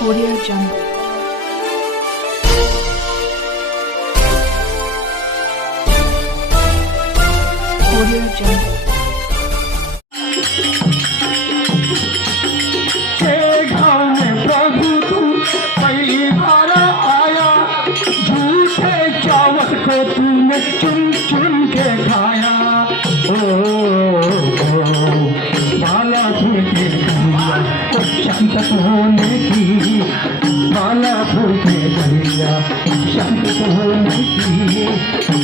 Audio Jungle. Audio Jungle. तूने चुन चुन के खाया ओ, ओ बाला के गलिया तो शांत होने की बाला फूल के शांत होने की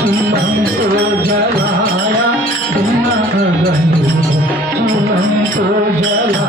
सुमन को जलाया जला